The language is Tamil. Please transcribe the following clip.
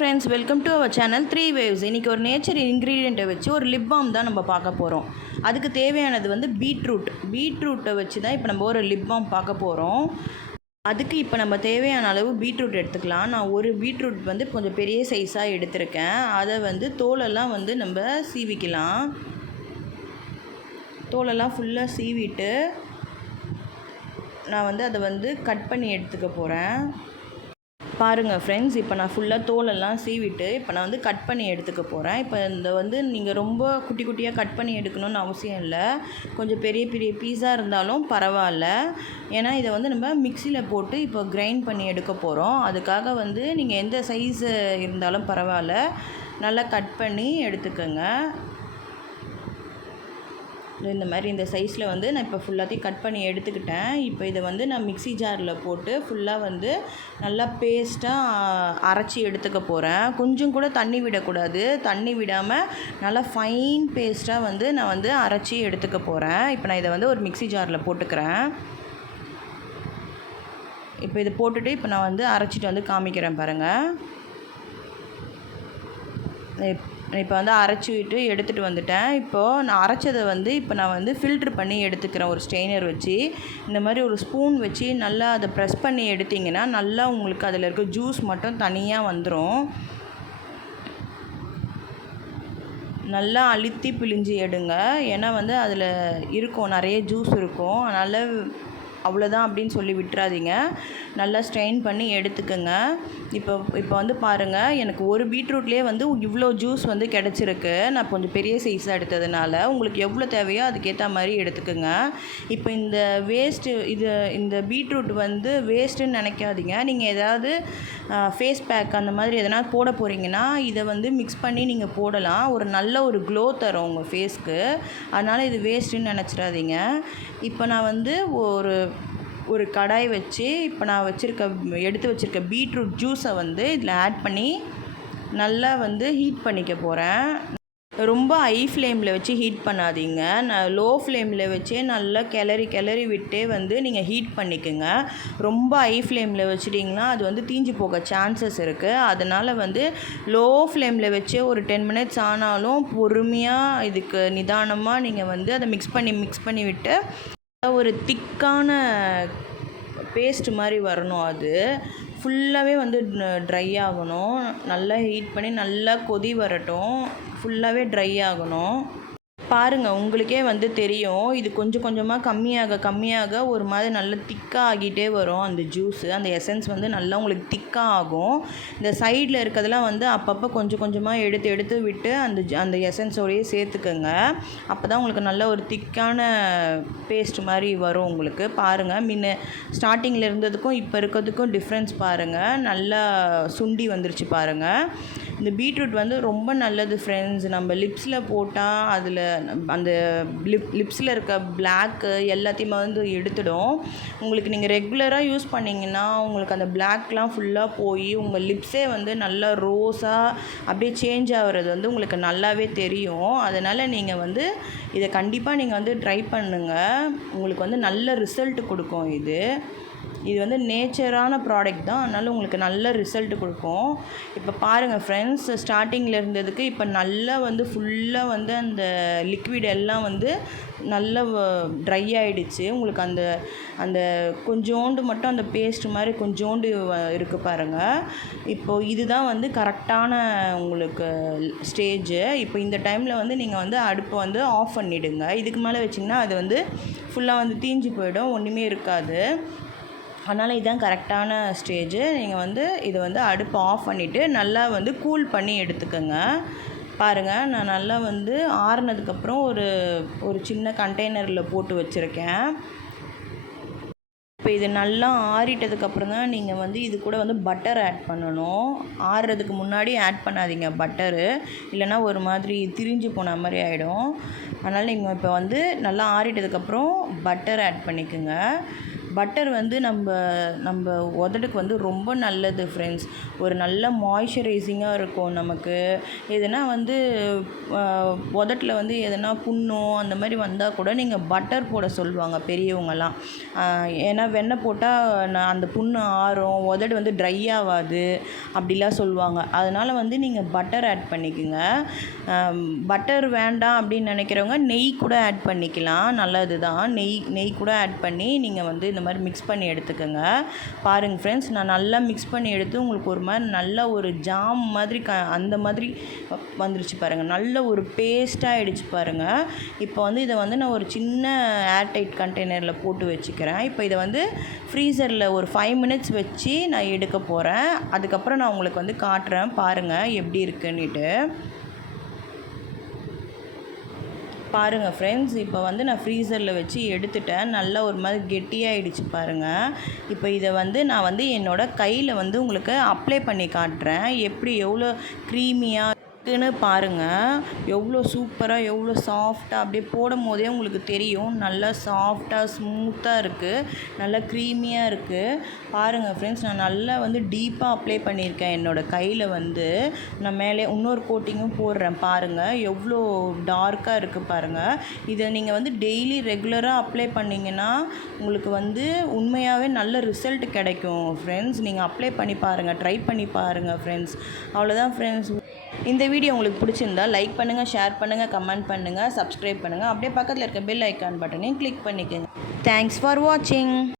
Friends, welcome to our channel 3 waves. இன்றைக்கி ஒரு நேச்சர் இன்க்ரீடியண்ட்டை வச்சு ஒரு லிப் பாம் தான் நம்ம பார்க்க போகிறோம். அதுக்கு தேவையானது வந்து பீட்ரூட்டை வச்சு தான் இப்போ நம்ம ஒரு லிப் பாம் பார்க்க போகிறோம். அதுக்கு இப்போ நம்ம தேவையான அளவு பீட்ரூட் எடுத்துக்கலாம். நான் ஒரு பீட்ரூட் வந்து கொஞ்சம் பெரிய சைஸாக எடுத்திருக்கேன். அதை வந்து தோலெல்லாம் வந்து நம்ம சீவிக்கலாம். தோலெல்லாம் ஃபுல்லாக சீவிட்டு நான் வந்து அதை வந்து கட் பண்ணி எடுத்துக்க போகிறேன். பாருங்கள் ஃப்ரெண்ட்ஸ், இப்போ நான் ஃபுல்லாக தோலெல்லாம் சீவிட்டு இப்போ நான் வந்து கட் பண்ணி எடுத்துக்க போகிறேன். இப்போ இந்த வந்து நீங்கள் ரொம்ப குட்டி குட்டியாக கட் பண்ணி எடுக்கணும்னு அவசியம் இல்லை. கொஞ்சம் பெரிய பெரிய பீஸாக இருந்தாலும் பரவாயில்ல. ஏன்னா இதை வந்து நம்ம மிக்சியில் போட்டு இப்போ கிரைண்ட் பண்ணி எடுக்க போகிறோம். அதுக்காக வந்து நீங்கள் எந்த சைஸு இருந்தாலும் பரவாயில்ல, நல்லா கட் பண்ணி எடுத்துக்கோங்க. இந்த மாதிரி இந்த சைஸில் வந்து நான் இப்போ ஃபுல்லாத்தையும் கட் பண்ணி எடுத்துக்கிட்டேன். இப்போ இதை வந்து நான் மிக்ஸி ஜாரில் போட்டு ஃபுல்லாக வந்து நல்லா பேஸ்ட்டாக அரைச்சி எடுத்துக்க போகிறேன். கொஞ்சம் கூட தண்ணி விடக்கூடாது. தண்ணி விடாமல் நல்லா ஃபைன் பேஸ்ட்டாக வந்து நான் வந்து அரைச்சி எடுத்துக்க போகிறேன். இப்போ நான் இதை வந்து ஒரு மிக்ஸி ஜாரில் போட்டுக்கிறேன். இப்போ இதை போட்டுட்டு இப்போ நான் வந்து அரைச்சிட்டு வந்து காமிக்கிறேன் பாருங்கள். இப்போ வந்து அரைச்சி விட்டு எடுத்துகிட்டு வந்துட்டேன். இப்போது நான் அரைச்சதை வந்து இப்போ நான் வந்து ஃபில்ட்ரு பண்ணி எடுத்துக்கிறேன். ஒரு ஸ்ட்ரெயினர் வச்சு இந்த மாதிரி ஒரு ஸ்பூன் வச்சு நல்லா அதை ப்ரெஸ் பண்ணி எடுத்திங்கன்னா நல்லா உங்களுக்கு அதில் இருக்க ஜூஸ் மட்டும் தனியாக வந்துடும். நல்லா அழுத்தி பிழிஞ்சு எடுங்க. ஏன்னா வந்து அதில் இருக்கும், நிறைய ஜூஸ் இருக்கும். அதனால் அவ்வளோதான் அப்படின்னு சொல்லி விட்டுறாதீங்க. நல்லா ஸ்ட்ரெயின் பண்ணி எடுத்துக்கோங்க. இப்போ வந்து பாருங்கள், எனக்கு ஒரு பீட்ரூட்லேயே வந்து இவ்வளோ ஜூஸ் வந்து கிடச்சிருக்கு. நான் கொஞ்சம் பெரிய சைஸாக எடுத்ததுனால உங்களுக்கு எவ்வளோ தேவையோ அதுக்கேற்ற மாதிரி எடுத்துக்கோங்க. இப்போ இந்த பீட்ரூட் வந்து வேஸ்ட்டுன்னு நினைக்காதீங்க. நீங்கள் ஏதாவது ஃபேஸ் பேக் அந்த மாதிரி எதனா போட போகிறீங்கன்னா இதை வந்து மிக்ஸ் பண்ணி நீங்கள் போடலாம். ஒரு நல்ல ஒரு க்ளோ தரும் உங்கள் ஃபேஸ்க்கு. அதனால் இது வேஸ்ட்டுன்னு நினச்சிடாதீங்க. இப்போ நான் வந்து ஒரு கடாய் வச்சு இப்போ நான் எடுத்து வச்சுருக்க பீட்ரூட் ஜூஸை வந்து இதில் ஆட் பண்ணி நல்லா வந்து ஹீட் பண்ணிக்க போகிறேன். ரொம்ப ஹை ஃப்ளேமில் வச்சு ஹீட் பண்ணாதீங்க. நான் லோ ஃப்ளேமில் வச்சே நல்லா கிளறி விட்டே வந்து நீங்கள் ஹீட் பண்ணிக்கோங்க. ரொம்ப ஹை ஃப்ளேமில் வச்சிட்டிங்கன்னா அது வந்து தீஞ்சு போக சான்சஸ் இருக்குது. அதனால் வந்து லோ ஃப்ளேமில் வச்சே ஒரு 10 minutes ஆனாலும் பொறுமையாக இதுக்கு நிதானமாக நீங்கள் வந்து அதை மிக்ஸ் பண்ணி விட்டு ஒரு திக்கான பேஸ்ட் மாதிரி வரணும். அது ஃபுல்லாகவே வந்து ட்ரை ஆகணும். நல்லா ஹீட் பண்ணி நல்லா கொதி வரட்டும். ஃபுல்லாகவே ட்ரை ஆகணும். பாருங்கள், உங்களுக்கே வந்து தெரியும். இது கொஞ்சம் கொஞ்சமாக கம்மியாக ஒரு மாதிரி நல்லா திக்காக ஆகிட்டே வரும். அந்த ஜூஸு, அந்த எசன்ஸ் வந்து நல்லா உங்களுக்கு திக்காக ஆகும். இந்த சைடில் இருக்கிறதெல்லாம் வந்து அப்பப்போ கொஞ்சம் கொஞ்சமாக எடுத்து விட்டு அந்த எசன்ஸோடையே சேர்த்துக்கோங்க. அப்போ தான் உங்களுக்கு நல்ல ஒரு திக்கான பேஸ்ட் மாதிரி வரும் உங்களுக்கு. பாருங்கள், ஸ்டார்டிங்கில் இருந்ததுக்கும் இப்போ இருக்கிறதுக்கும் டிஃப்ரென்ஸ் பாருங்கள். நல்லா சுண்டி வந்துருச்சு பாருங்கள். இந்த பீட்ரூட் வந்து ரொம்ப நல்லது ஃப்ரெண்ட்ஸ். நம்ம லிப்ஸில் போட்டால் அதில் அந்த லிப்ஸில் இருக்க பிளாக்கு எல்லாத்தையுமே வந்து எடுத்துடும். உங்களுக்கு நீங்கள் ரெகுலராக யூஸ் பண்ணிங்கன்னா உங்களுக்கு அந்த பிளாக்லாம் ஃபுல்லாக போய் உங்கள் லிப்ஸே வந்து நல்லா ரோஸாக அப்படியே சேஞ்ச் ஆகிறது வந்து உங்களுக்கு நல்லாவே தெரியும். அதனால் நீங்கள் வந்து இதை கண்டிப்பாக நீங்கள் வந்து ட்ரை பண்ணுங்கள். உங்களுக்கு வந்து நல்ல ரிசல்ட் கொடுக்கும். இது வந்து நேச்சரான ப்ராடக்ட் தான். அதனால் உங்களுக்கு நல்ல ரிசல்ட் கொடுக்கும். இப்போ பாருங்கள் ஃப்ரெண்ட்ஸ், ஸ்டார்டிங்கில் இருந்ததுக்கு இப்போ நல்லா வந்து ஃபுல்லாக வந்து அந்த லிக்விட் எல்லாம் வந்து நல்லா ட்ரை ஆகிடுச்சு. உங்களுக்கு அந்த கொஞ்சோண்டு மட்டும் அந்த பேஸ்ட் மாதிரி கொஞ்சோண்டு இருக்குது பாருங்கள். இப்போது இதுதான் வந்து கரெக்டான உங்களுக்கு ஸ்டேஜு. இப்போ இந்த டைமில் வந்து நீங்கள் வந்து அடுப்பை வந்து ஆஃப் பண்ணிவிடுங்க. இதுக்கு மேலே வச்சிங்கன்னா அது வந்து ஃபுல்லாக வந்து தீஞ்சு போயிடும், ஒன்றுமே இருக்காது. அதனால் இதுதான் கரெக்டான ஸ்டேஜு. நீங்கள் வந்து இதை வந்து அடுப்பை ஆஃப் பண்ணிவிட்டு நல்லா வந்து கூல் பண்ணி எடுத்துக்கோங்க. பாருங்கள், நான் நல்லா வந்து ஆறுனதுக்கப்புறம் ஒரு சின்ன கண்டெய்னரில் போட்டு வச்சுருக்கேன். இப்போ இது நல்லா ஆறிட்டதுக்கப்புறம் தான் நீங்கள் வந்து இது கூட வந்து பட்டர் ஆட் பண்ணணும். ஆறுறதுக்கு முன்னாடி ஆட் பண்ணாதீங்க பட்டரு, இல்லைனா ஒரு மாதிரி திரிஞ்சு போன மாதிரி ஆகிடும். அதனால் நீங்கள் இப்போ வந்து நல்லா ஆறிட்டதுக்கப்புறம் பட்டர் ஆட் பண்ணிக்கோங்க. பட்டர் வந்து நம்ம உதடுக்கு வந்து ரொம்ப நல்லது ஃப்ரெண்ட்ஸ். ஒரு நல்ல மாய்ஸ்சரைசிங்காக இருக்கும் நமக்கு. எதுனா வந்து உதட்டில் வந்து எதனா புண்ணோ அந்த மாதிரி வந்தால் கூட நீங்கள் பட்டர் போட சொல்லுவாங்க பெரியவங்கலாம். ஏன்னா வெண்ணெய் போட்டால் அந்த புண்ணு ஆறும், உதடு வந்து ட்ரை ஆகாது அப்படிலாம் சொல்லுவாங்க. அதனால் வந்து நீங்கள் பட்டர் ஆட் பண்ணிக்கோங்க. பட்டர் வேண்டாம் அப்படின்னு நினைக்கிறவங்க நெய் கூட ஆட் பண்ணிக்கலாம், நல்லது தான். நெய் கூட ஆட் பண்ணி நீங்கள் வந்து இந்த மாதிரி மிக்ஸ் பண்ணி எடுத்துக்கோங்க. பாருங்கள் ஃப்ரெண்ட்ஸ், நான் நல்லா மிக்ஸ் பண்ணி எடுத்து உங்களுக்கு ஒரு மாதிரி நல்ல ஒரு ஜாம் மாதிரி அந்த மாதிரி வந்துருச்சு பாருங்கள். நல்ல ஒரு பேஸ்ட்டாக ஆகிடுச்சு பாருங்கள். இப்போ வந்து இதை வந்து நான் ஒரு சின்ன ஏர்டைட் கண்டெய்னரில் போட்டு வச்சுக்கிறேன். இப்போ இதை வந்து ஃப்ரீசரில் ஒரு 5 மினிட்ஸ் வச்சு நான் எடுக்க போகிறேன். அதுக்கப்புறம் நான் உங்களுக்கு வந்து காட்டுறேன் பாருங்கள் எப்படி இருக்குன்னுட்டு. பாருங்கள் ஃப்ரெண்ட்ஸ், இப்போ வந்து நான் ஃப்ரீசரில் வச்சு எடுத்துட்டேன். நல்லா ஒரு மாதிரி கெட்டியாகிடுச்சு பாருங்கள். இப்போ இதை வந்து நான் வந்து என்னோடய கையில் வந்து உங்களுக்கு அப்ளை பண்ணி காட்டுறேன். எப்படி எவ்வளோ க்ரீமியாக இருக்குன்னு பாருங்கள். எவ்வளோ சூப்பராக, எவ்வளோ சாஃப்டாக அப்படியே போடும் போதே உங்களுக்கு தெரியும். நல்லா சாஃப்டாக ஸ்மூத்தாக இருக்குது, நல்லா க்ரீமியாக இருக்குது. பாருங்கள் ஃப்ரெண்ட்ஸ், நான் நல்லா வந்து டீப்பாக அப்ளை பண்ணியிருக்கேன். என்னோடய கையில் வந்து நான் மேலே இன்னொரு கோட்டிங்கும் போடுறேன். பாருங்கள் எவ்வளோ டார்க்காக இருக்குது பாருங்கள். இதை நீங்கள் வந்து டெய்லி ரெகுலராக அப்ளை பண்ணிங்கன்னா உங்களுக்கு வந்து உண்மையாகவே நல்ல ரிசல்ட் கிடைக்கும் ஃப்ரெண்ட்ஸ். நீங்கள் அப்ளை பண்ணி பாருங்கள், ட்ரை பண்ணி பாருங்கள் ஃப்ரெண்ட்ஸ். அவ்வளோதான் ஃப்ரெண்ட்ஸ். இந்த வீடியோ உங்களுக்கு பிடிச்சிருந்தா லைக் பண்ணுங்கள், ஷேர் பண்ணுங்கள், கமெண்ட் பண்ணுங்கள், சப்ஸ்கிரைப் பண்ணுங்கள். அப்படியே பக்கத்தில் இருக்க பெல் ஐக்கான் பட்டனையும் கிளிக் பண்ணிக்கோங்க. தேங்க்ஸ் ஃபார் வாட்சிங்.